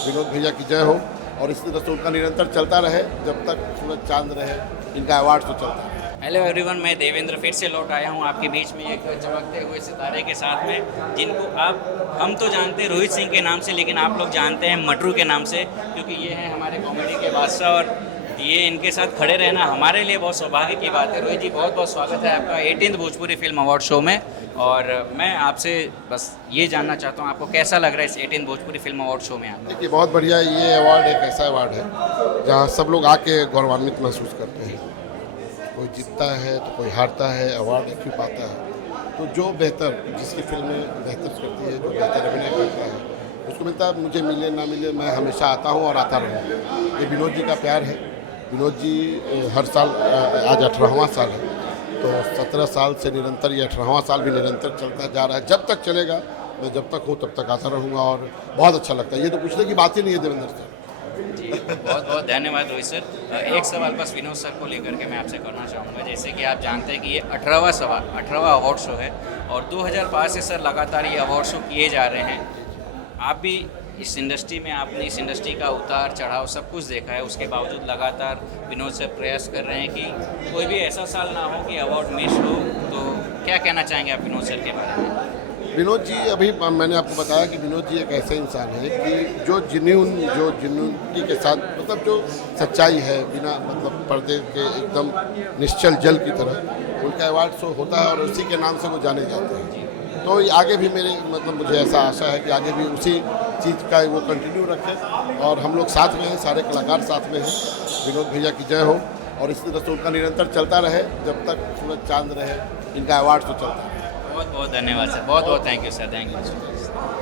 विनोद भैया की जय हो और इसी तरह से उनका निरंतर चलता रहे, जब तक सूरज चांद रहे, इनका अवार्ड तो चलता है। हेलो एवरीवन, मैं देवेंद्र फिर से लौट आया हूँ आपके बीच में एक चमकते हुए सितारे के साथ में, जिनको हम तो जानते हैं रोहित सिंह के नाम से, लेकिन आप लोग जानते हैं मटरू के नाम से, क्योंकि ये हैं हमारे कॉमेडी के बादशाह और ये इनके साथ खड़े रहना हमारे लिए बहुत सौभाग्य की बात है। रोहित जी, बहुत बहुत स्वागत है आपका 18th Bhojpuri film award show में। और मैं आपसे बस ये जानना चाहता हूँ, आपको कैसा लग रहा है इस 18th Bhojpuri film award show में आप? देखिए, बहुत बढ़िया। ये अवार्ड एक ऐसा अवार्ड है जहाँ सब लोग आके गौरवान्वित महसूस करते हैं। कोई जीतता है तो कोई हारता है, अवार्ड एक ही पाता है। तो जो बेहतर, जिसकी फिल्में बेहतर करती है, जो बेहतर अभिनय करता है, उसको मिलता है। मुझे मिले ना मिले, मैं हमेशा आता हूँ और आता रहूँगा। ये विनोद जी का प्यार है। विनोद जी हर साल, आज 18वां साल है, तो 17 साल से निरंतर, ये 18वां साल भी निरंतर चलता जा रहा है। जब तक चलेगा, मैं जब तक हूँ तब तक आता रहूँगा और बहुत अच्छा लगता है। ये तो पूछने की बात ही नहीं है देवेंद्र सर। जी, बहुत बहुत धन्यवाद रोहित सर। एक सवाल बस विनोद सर को लेकर के मैं आपसे करना चाहूँगा। जैसे कि आप जानते हैं कि ये 18वां अवार्ड शो है और 2005 से सर लगातार ये अवार्ड शो किए जा रहे हैं। आप भी इस इंडस्ट्री में, आपने इस इंडस्ट्री का उतार चढ़ाव सब कुछ देखा है, उसके बावजूद लगातार विनोद सर प्रयास कर रहे हैं कि कोई भी ऐसा साल ना हो कि अवार्ड मिस हो। तो क्या कहना चाहेंगे आप विनोद सर के बारे में? विनोद जी, अभी मैंने आपको बताया कि विनोद जी एक ऐसे इंसान है कि जो जिन्यूनिटी के साथ, मतलब जो सच्चाई है, बिना मतलब पर्दे के, एकदम निश्चल जल की तरह उनका अवार्ड शो होता है और उसी के नाम से वो जाने जाते हैं। तो आगे भी मुझे ऐसा आशा है कि आगे भी उसी चीज़ का वो कंटिन्यू रखें और हम लोग साथ में हैं, सारे कलाकार साथ में हैं। विनोद भैया की जय हो और इसी तरह से उनका निरंतर चलता रहे, जब तक सूरज चांद रहे, इनका अवार्ड तो चलता है। बहुत बहुत धन्यवाद सर, बहुत बहुत thank you sir, thank you.